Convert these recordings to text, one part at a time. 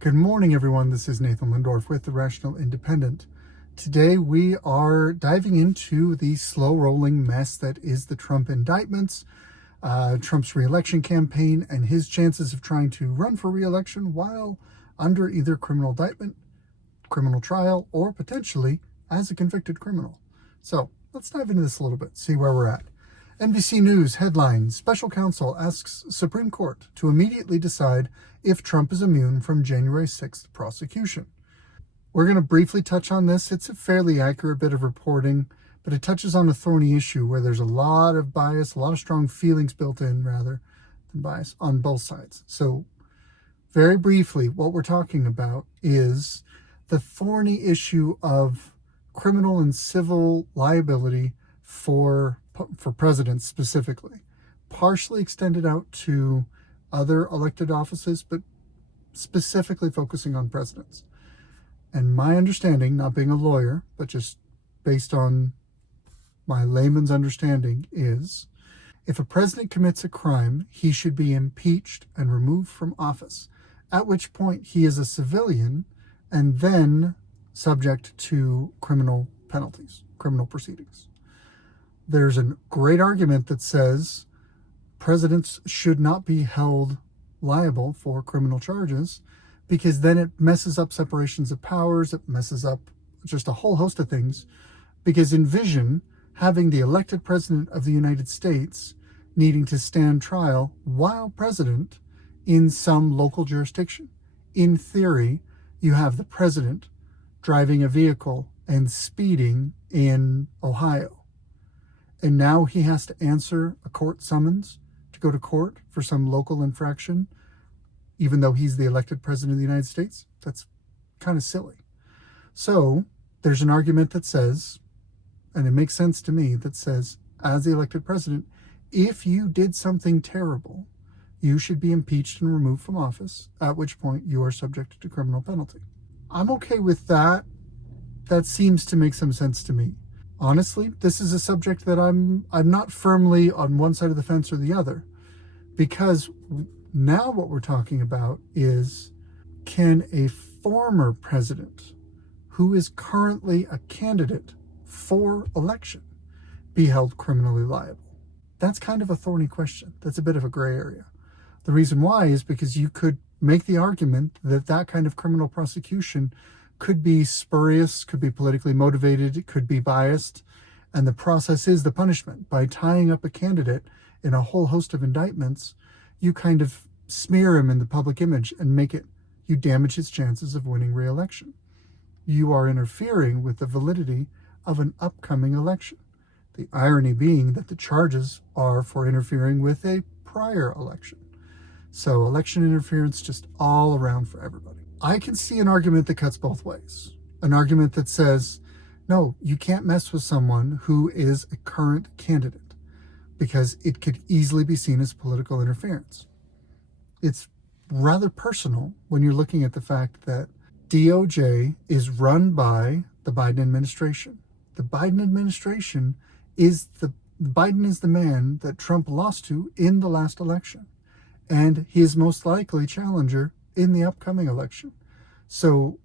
Good morning, everyone. This is Nathan Lindorf with the Rational Independent. Today, we are diving into the slow-rolling mess that is the Trump indictments, Trump's re-election campaign, and his chances of trying to run for re-election while under either criminal indictment, criminal trial, or potentially as a convicted criminal. So let's dive into this a little bit, see where we're at. NBC News headline, Special Counsel asks Supreme Court to immediately decide if Trump is immune from January 6th prosecution. We're going to briefly touch on this. It's a fairly accurate bit of reporting, but it touches on a thorny issue where there's a lot of bias, a lot of strong feelings built in rather than bias on both sides. So very briefly, what we're talking about is the thorny issue of criminal and civil liability for presidents specifically, partially extended out to other elected offices, but specifically focusing on presidents. And my understanding, not being a lawyer, but just based on my layman's understanding, is if a president commits a crime, he should be impeached and removed from office, at which point he is a civilian and then subject to criminal penalties, criminal proceedings. There's a great argument that says presidents should not be held liable for criminal charges because then it messes up separations of powers, it messes up just a whole host of things. Because envision having the elected president of the United States needing to stand trial while president in some local jurisdiction. In theory, you have the president driving a vehicle and speeding in Ohio. And now he has to answer a court summons to go to court for some local infraction, even though he's the elected president of the United States. That's kind of silly. So there's an argument that says, and it makes sense to me, that says, as the elected president, if you did something terrible, you should be impeached and removed from office, at which point you are subject to criminal penalty. I'm okay with that. That seems to make some sense to me. Honestly, this is a subject that I'm not firmly on one side of the fence or the other, because now what we're talking about is, can a former president who is currently a candidate for election be held criminally liable? That's kind of a thorny question. That's a bit of a gray area. The reason why is because you could make the argument that that kind of criminal prosecution could be spurious, could be politically motivated, it could be biased, and the process is the punishment. By tying up a candidate in a whole host of indictments, you kind of smear him in the public image and you damage his chances of winning re-election. You are interfering with the validity of an upcoming election. The irony being that the charges are for interfering with a prior election. So election interference just all around for everybody. I can see an argument that cuts both ways. An argument that says, no, you can't mess with someone who is a current candidate because it could easily be seen as political interference. It's rather personal when you're looking at the fact that DOJ is run by the Biden administration. The Biden administration Biden is the man that Trump lost to in the last election, and his most likely challenger in the upcoming election. So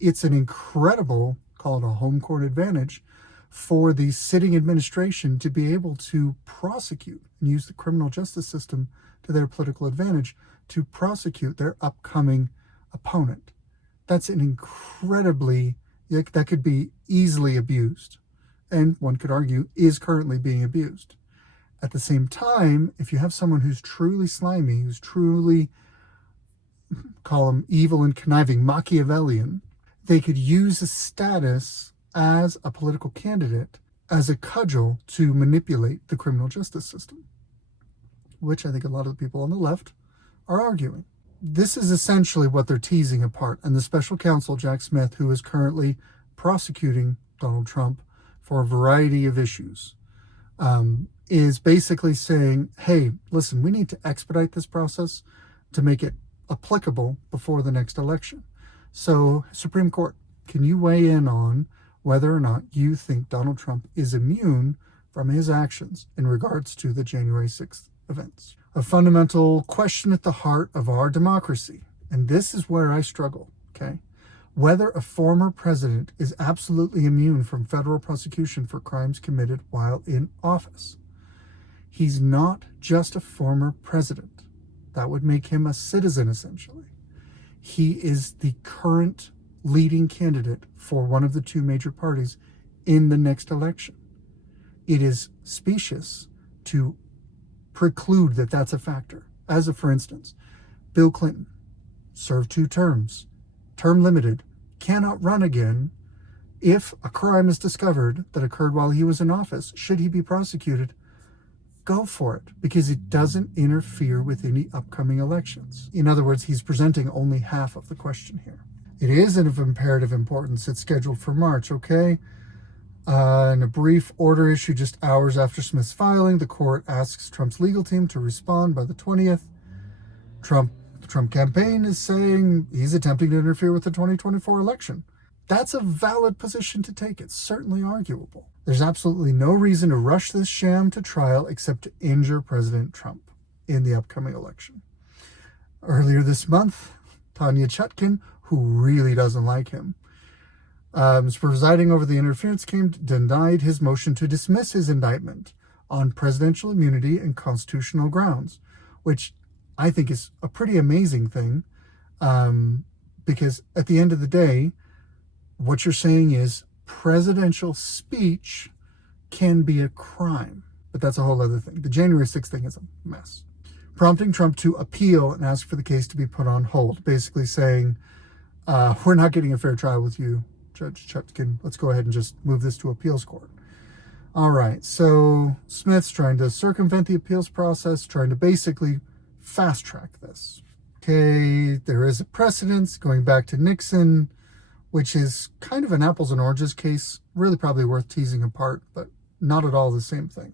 it's an incredible, call it a home court advantage, for the sitting administration to be able to prosecute and use the criminal justice system to their political advantage to prosecute their upcoming opponent. That's an that could be easily abused, and one could argue is currently being abused. At the same time, if you have someone who's truly slimy, who's truly, call him evil and conniving, Machiavellian, they could use a status as a political candidate as a cudgel to manipulate the criminal justice system, which I think a lot of the people on the left are arguing. This is essentially what they're teasing apart. And the special counsel, Jack Smith, who is currently prosecuting Donald Trump for a variety of issues, is basically saying, hey, listen, we need to expedite this process to make it applicable before the next election. So, Supreme Court, can you weigh in on whether or not you think Donald Trump is immune from his actions in regards to the January 6th events? A fundamental question at the heart of our democracy. and this is where I struggle, okay? Whether a former president is absolutely immune from federal prosecution for crimes committed while in office. He's not just a former president. That would make him a citizen, essentially. He is the current leading candidate for one of the two major parties in the next election. It is specious to preclude that that's a factor. As for instance, Bill Clinton served 2 terms, term limited, cannot run again. If a crime is discovered that occurred while he was in office, should he be prosecuted, go for it, because it doesn't interfere with any upcoming elections. In other words, he's presenting only half of the question here. It is of imperative importance. It's scheduled for March, okay? In a brief order issued just hours after Smith's filing, the court asks Trump's legal team to respond by the 20th. The Trump campaign is saying he's attempting to interfere with the 2024 election. That's a valid position to take. It's certainly arguable. There's absolutely no reason to rush this sham to trial except to injure President Trump in the upcoming election. Earlier this month, Tanya Chutkin, who really doesn't like him, presiding over the interference came, denied his motion to dismiss his indictment on presidential immunity and constitutional grounds, which I think is a pretty amazing thing, because at the end of the day, what you're saying is presidential speech can be a crime, but that's a whole other thing. The January 6th thing is a mess. Prompting Trump to appeal and ask for the case to be put on hold, basically saying, we're not getting a fair trial with you, Judge Chutkin. Let's go ahead and just move this to appeals court. All right, so Smith's trying to circumvent the appeals process, trying to basically fast track this. Okay, there is a precedence going back to Nixon, which is kind of an apples and oranges case, really probably worth teasing apart, but not at all the same thing.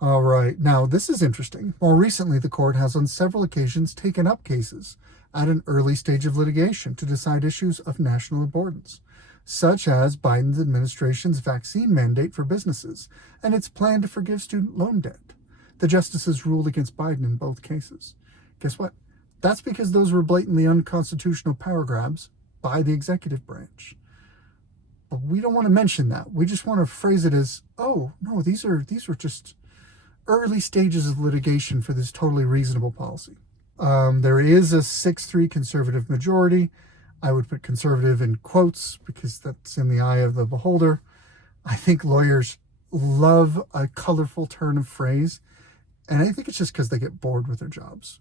All right, now this is interesting. More recently, the court has on several occasions taken up cases at an early stage of litigation to decide issues of national importance, such as Biden's administration's vaccine mandate for businesses and its plan to forgive student loan debt. The justices ruled against Biden in both cases. Guess what? That's because those were blatantly unconstitutional power grabs by the executive branch. But we don't want to mention that. We just want to phrase it as, oh, no, these are just early stages of litigation for this totally reasonable policy. There is a 6-3 conservative majority. I would put conservative in quotes because that's in the eye of the beholder. I think lawyers love a colorful turn of phrase, and I think it's just because they get bored with their jobs.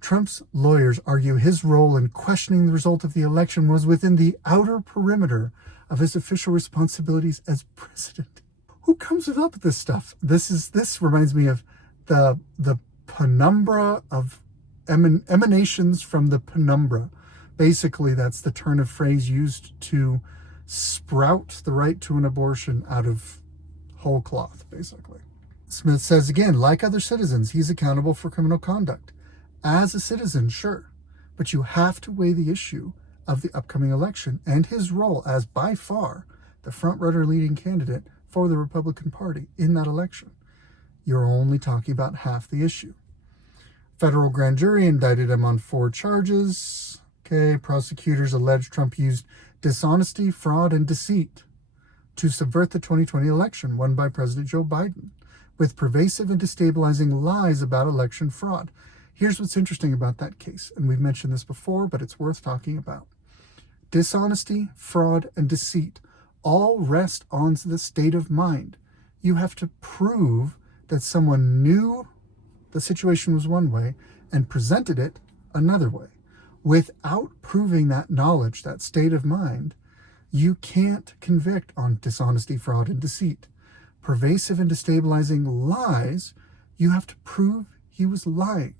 Trump's lawyers argue his role in questioning the result of the election was within the outer perimeter of his official responsibilities as president. Who comes up with this stuff? This reminds me of the penumbra of emanations from the penumbra. Basically, that's the turn of phrase used to sprout the right to an abortion out of whole cloth, basically. Smith says again, like other citizens, he's accountable for criminal conduct. As a citizen, sure, but you have to weigh the issue of the upcoming election and his role as by far the front-runner leading candidate for the Republican Party in that election. You're only talking about half the issue. Federal grand jury indicted him on 4 charges. Okay, prosecutors allege Trump used dishonesty, fraud, and deceit to subvert the 2020 election won by President Joe Biden with pervasive and destabilizing lies about election fraud. Here's what's interesting about that case, and we've mentioned this before, but it's worth talking about. Dishonesty, fraud, and deceit all rest on the state of mind. You have to prove that someone knew the situation was one way and presented it another way. Without proving that knowledge, that state of mind, you can't convict on dishonesty, fraud, and deceit. Pervasive and destabilizing lies, you have to prove he was lying.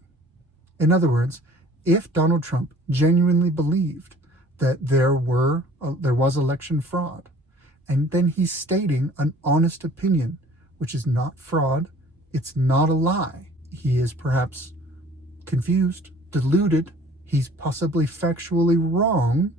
In other words, if Donald Trump genuinely believed that there was election fraud, and then he's stating an honest opinion, which is not fraud, it's not a lie. He is perhaps confused, deluded, he's possibly factually wrong,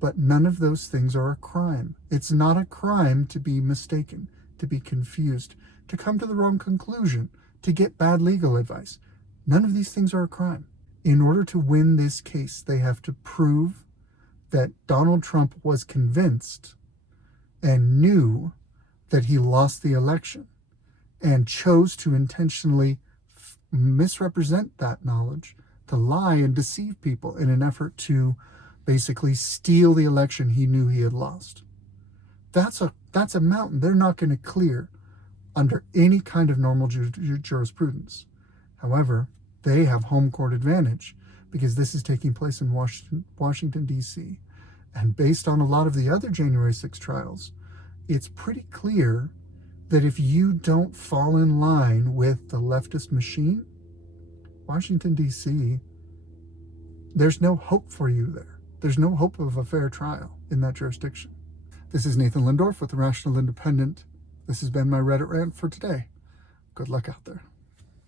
but none of those things are a crime. It's not a crime to be mistaken, to be confused, to come to the wrong conclusion, to get bad legal advice. None of these things are a crime. In order to win this case, they have to prove that Donald Trump was convinced and knew that he lost the election and chose to intentionally misrepresent that knowledge, to lie and deceive people in an effort to basically steal the election he knew he had lost. That's a mountain they're not going to clear under any kind of normal jurisprudence. However, they have home court advantage because this is taking place in Washington, D.C. And based on a lot of the other January 6 trials, it's pretty clear that if you don't fall in line with the leftist machine, Washington, D.C., there's no hope for you there. There's no hope of a fair trial in that jurisdiction. This is Nathan Lindorf with The Rational Independent. This has been my Reddit rant for today. Good luck out there.